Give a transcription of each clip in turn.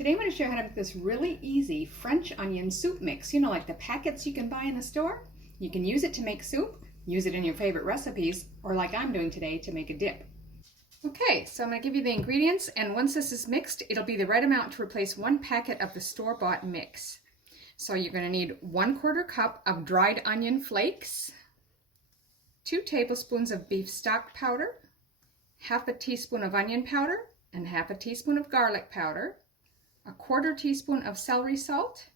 Today I'm going to show you how to make this really easy French onion soup mix. You know, like the packets you can buy in the store? You can use it to make soup, use it in your favorite recipes, or like I'm doing today, to make a dip. Okay, so I'm going to give you the ingredients, and once this is mixed, it'll be the right amount to replace 1 packet of the store-bought mix. So you're going to need 1/4 cup of dried onion flakes, 2 tablespoons of beef stock powder, 1/2 teaspoon of onion powder, and 1/2 teaspoon of garlic powder, 1/4 teaspoon of celery salt,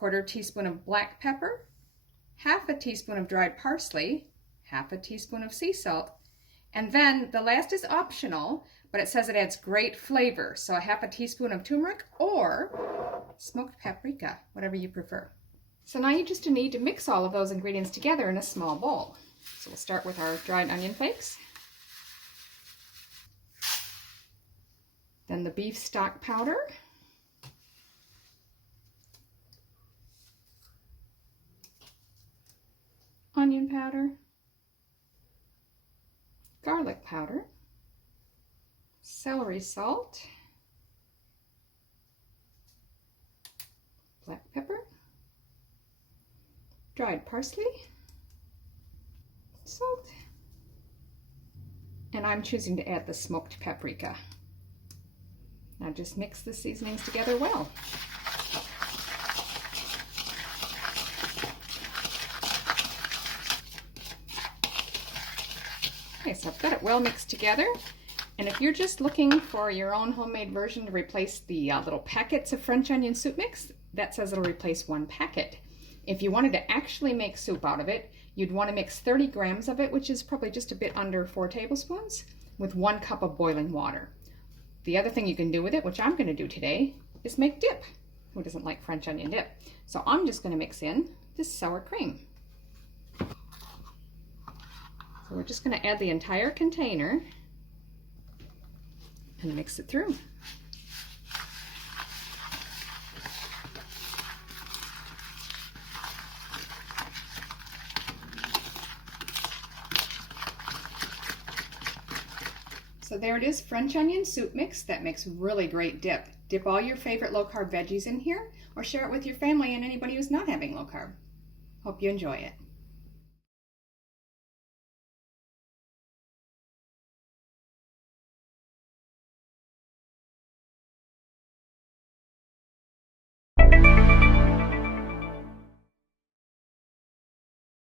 1/4 teaspoon of black pepper, 1/2 teaspoon of dried parsley, 1/2 teaspoon of sea salt, and then the last is optional, but it says it adds great flavor, so 1/2 teaspoon of turmeric or smoked paprika, whatever you prefer. So now you just need to mix all of those ingredients together in a small bowl. So we'll start with our dried onion flakes, then the beef stock powder, onion powder, garlic powder, celery salt, black pepper, dried parsley, salt, and I'm choosing to add the smoked paprika. Now just mix the seasonings together well. Okay, so I've got it well mixed together, and if you're just looking for your own homemade version to replace the little packets of French onion soup mix, that says it'll replace 1 packet. If you wanted to actually make soup out of it, you'd want to mix 30 grams of it, which is probably just a bit under 4 tablespoons, with 1 cup of boiling water. The other thing you can do with it, which I'm going to do today, is make dip. Who doesn't like French onion dip? So I'm just going to mix in this sour cream. So we're just going to add the entire container and mix it through. So there it is, French onion soup mix that makes really great dip. Dip all your favorite low-carb veggies in here, or share it with your family and anybody who's not having low-carb. Hope you enjoy it.